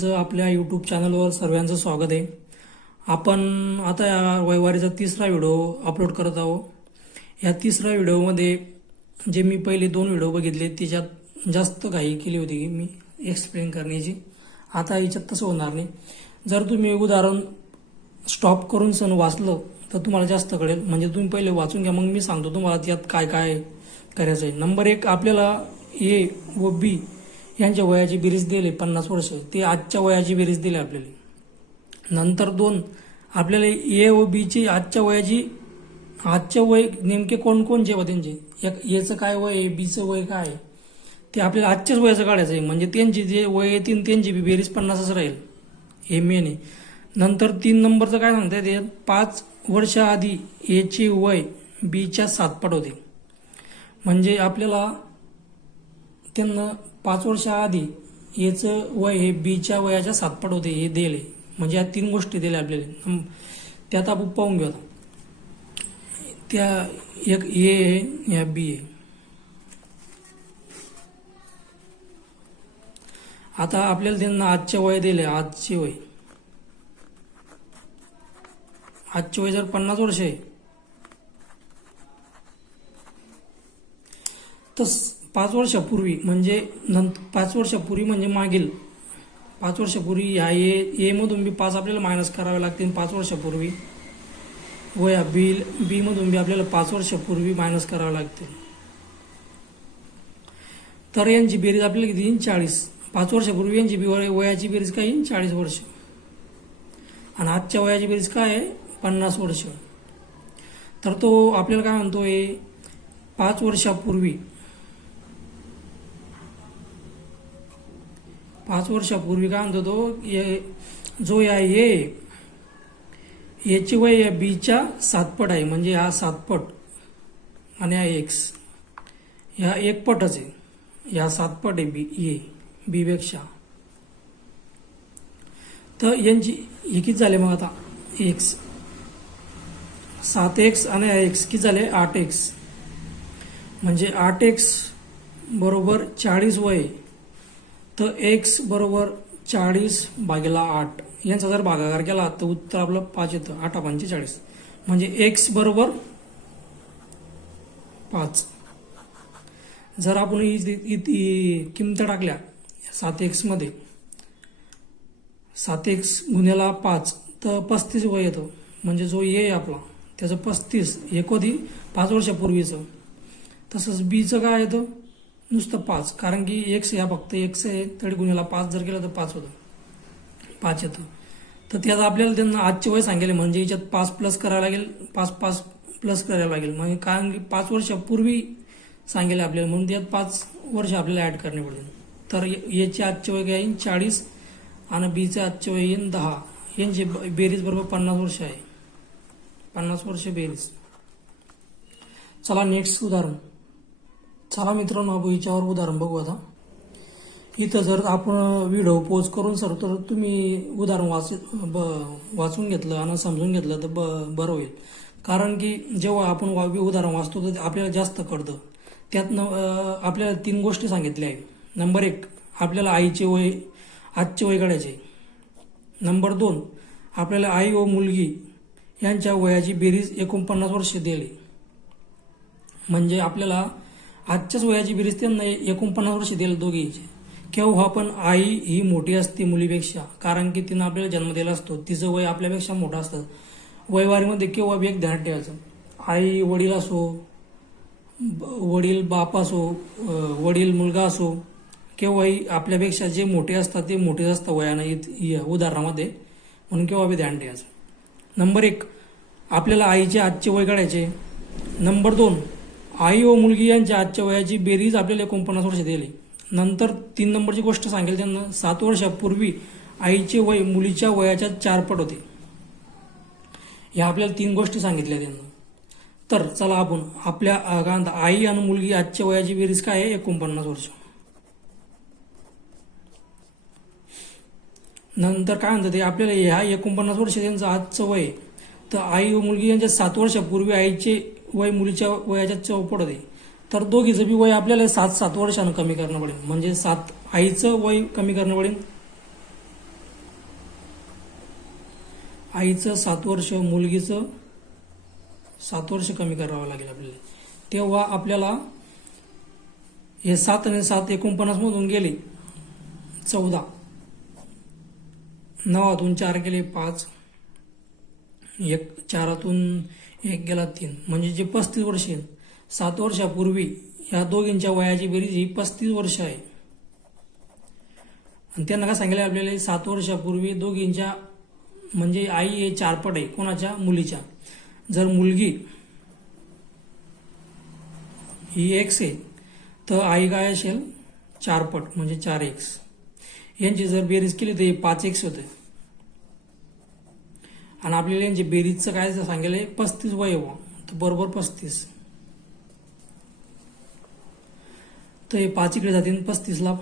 आपल्या यूट्यूब चॅनलवर सर्वांचं स्वागत आहे. आपण आता या रविवारीचा तिसरा व्हिडिओ अपलोड करत आहोत. या तिसऱ्या व्हिडिओमध्ये जे मी पहिले 2 व्हिडिओ बघितले त्याच्यात जास्त घाई केली होती मी एक्सप्लेन करण्याची. आता याच्यात तसं होणार नाही. जर तुम्ही उदाहरण स्टॉप करून सण वाचलं तर तुम्हाला जास्त कळेल. म्हणजे तुम्ही पहिले वाचून घ्या, मग मी सांगतो तुम्हाला त्यात काय काय करायचं आहे. नंबर 1, आपल्याला ए व बी यांच्या वयाची बेरीज दिली 50 वर्ष, ते आजच्या वयाची बेरीज दिली आपल्याला. नंतर 2, आपल्याला ए व बीची आजच्या वय नेमके कोणकोणचे व त्यांचे एचं काय वय आहे, बीचं वय काय आहे ते आपल्याला आजच्याच वयाचं काढायचं आहे. म्हणजे त्यांची जे वय येतील त्यांची बी बेरीज 50च राहील, हे मेन आहे. नंतर 3 नंबरचं काय सांगता येते, 5 वर्षाआधी एचे वय बीच्या 7 पट होते. म्हणजे आपल्याला त्यांना 5 वर्षाआधी याचं वय हे बीच्या वयाच्या 7 पट होते हे दिले. म्हणजे या 3 गोष्टी दिल्या आपल्याला. त्यात आपण पाहून घेऊ. त्या एक ए आहे, या बी आहे. आता आपल्याला त्यांना आजचे वय दिले. आजचे वय जर 50 वर्ष आहे तर 5 वर्षापूर्वी म्हणजे 5 वर्षापूर्वी म्हणजे मागील 5 वर्षापूर्वी ह्या ए मधून बी 5 आपल्याला मायनस करावे लागतील 5 वर्षापूर्वी. व या बी मधून बी आपल्याला 5 वर्षापूर्वी मायनस करावे लागतील. तर यांची बेरीज आपल्याला किती येईल, 40. 5 वर्षापूर्वी यांची वयाची बेरीज काय येईल, 40 वर्ष. आणि आजच्या वयाची बेरीज काय आहे, 50 वर्ष. तर तो आपल्याला काय म्हणतोय, 5 वर्षापूर्वी काय म्हणतो तो, जो या याची वय या बीच्या 7 पट आहे. म्हणजे हा 7 पट आणि हा एक्स ह्या 1 पटच आहे. ह्या 7 पट आहे बी पेक्षा. तर यांची हे किती झाले मग आता, एक्स 7x आणि एक्स किती झाले, 8x. म्हणजे 8x बरोबर 40 वय. तर x बरोबर 40/8. यांचा जर भागाकार केला तर उत्तर आपलं 5 येतं. 8 5 40. म्हणजे x बरोबर 5. जर आपण किंमत टाकल्या 7x मध्ये, 7x गुन्ह्याला 5 तर 35 वय येतं. म्हणजे जो ए आहे आपला त्याचं 35 एकोधी 5 वर्षापूर्वीचं. तसंच बीचं काय येतं, नुसतं 5. कारण की एक्स ह्या फक्त एक्स आहे, तरी गुन्ह्याला 5 जर केलं तर 5 होतं, 5 येतं. तर त्यात आपल्याला त्यांना आजचे वय सांगेल. म्हणजे याच्यात 5 प्लस करायला लागेल, 5 प्लस करायला लागेल. म्हणजे कारण की 5 वर्षापूर्वी सांगेल आपल्याला, म्हणून त्यात 5 वर्ष आपल्याला ऍड करणे पडेल. तर याचे आजचे वय काय येईल, 40 आणि बीचे आजचे वय येईल 10. यांची बेरीज बरोबर 50 वर्ष आहे. 50 वर्ष बेरीज. चला नेक्स्ट उदाहरण. चला मित्रांनो, आपण याच्यावर उदाहरण बघू. आता इथं जर आपण व्हिडिओ पॉज करून सर तर तुम्ही उदाहरण वाचून घेतलं आणि समजून घेतलं तर बरं होईल. कारण की जेव्हा आपण उदाहरण वाचतो तर आपल्याला जास्त कळतं. त्यातनं आपल्याला 3 गोष्टी सांगितल्या आहेत. नंबर 1, आपल्याला आईचे वय आजचे वय काढायचे. नंबर 2, आपल्याला आई व मुलगी यांच्या वयाची बेरीज 49 वर्ष दिली. म्हणजे आपल्याला आजच्याच वयाची बेरीज त्यांना 49 वर्ष दिली दोघीची. केव्हा पण आई ही मोठी असते मुलीपेक्षा, कारण की तिनं आपल्याला जन्म दिला असतो. तिचं वय आपल्यापेक्षा मोठं असतं. वयवारीमध्ये केव्हा बी एक ध्यान ठेवायचं, आई वडील असो, वडील बाप असो, वडील मुलगा असो, केव्हाही आपल्यापेक्षा जे मोठे असतात ते मोठेच असतात वयानं उदाहरणामध्ये. म्हणून केव्हा बी ध्यान ठेवायचं. नंबर 1, आपल्याला आईचे आजचे वय काढायचे. नंबर 2, आई व मुलगी यांच्या आजच्या वयाची बेरीज आपल्याला 49 वर्ष दिली. नंतर 3 नंबरची गोष्ट सांगेल त्यांना, 7 वर्षापूर्वी आईचे वय मुलीच्या वयाच्या 4 पट होते. ह्या आपल्याला 3 गोष्टी सांगितल्या त्यांना. तर चला आपण आपल्या आई आणि मुलगी आजच्या वयाची बेरीज काय आहे, 49 वर्ष. नंतर काय म्हणतात ते, आपल्याला ह्या 49 वर्ष त्यांचं आजचं वय. तर आई व मुलगी यांच्या 7 वर्षापूर्वी आईचे वय मुलीच्या वयाच्या 4 पट होते. तर दोघीचं बी वय आपल्याला 7 वर्षानं कमी करणं पडेल. म्हणजे आईचं वय कमी करणं पडेल आईचं 7 वर्ष, मुलगीचं 7 वर्ष कमी करावं लागेल आपल्याला. तेव्हा आपल्याला हे 7 आणि 7 49 मधून गेले 14, 9तून 4 गेले 5, 4तून 1 गेला 3, म्हणजे जे 35 वर्ष आहेत. 7 वर्षापूर्वी ह्या दोघींच्या वयाची बेरीज ही 35 वर्ष आहे. आणि त्यांना काय सांगितलं आपल्याला, 7 वर्षापूर्वी दोघींच्या म्हणजे आई हे 4 पट आहे कोणाच्या, मुलीच्या. जर मुलगी ही x आहे तर आई काय असेल 4 पट म्हणजे 4x. यांची जर बेरीज केली तर हे 5x होते. आणि आपल्याला यांची बेरीजचं काय सांगितलंय 35 वय हो, तर बरोबर 35. तर हे 5 इकडे जातील 35ला.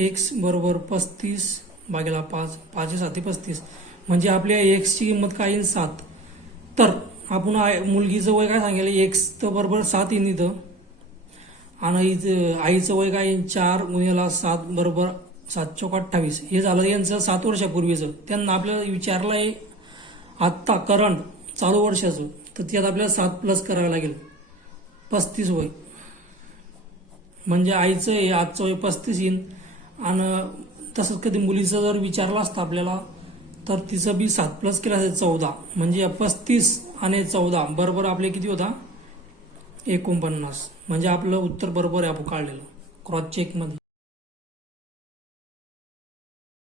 x बरोबर 35 भागेला 5, 5 7 35, म्हणजे आपल्या x ची किंमत काय येईल 7. तर आपण मुलगीचं वय काय सांगितलं x तर बरोबर 7 येईल इथं. आणि आईचं वय काय येईल 4 गुणिले 7 बरोबर 7 चौक 28. हे झालं यांचं 7 वर्षापूर्वीचं. त्यांना आपल्याला विचारलं आहे आत्ता करंट चालू वर्षाचं, तर त्यात आपल्याला 7 प्लस करावं लागेल 35 वय. म्हणजे आईचं हे आजचं वय 35 येईल. आणि तसंच कधी मुलीचं जर विचारलं असतं आपल्याला तर तिचं बी 7 प्लस केलं असेल 14, म्हणजे 35 आणि 14 बरोबर आपले किती होता 49. म्हणजे आपलं उत्तर बरोबर आहे आपण काढलेलं क्रॉस चेक मध्ये.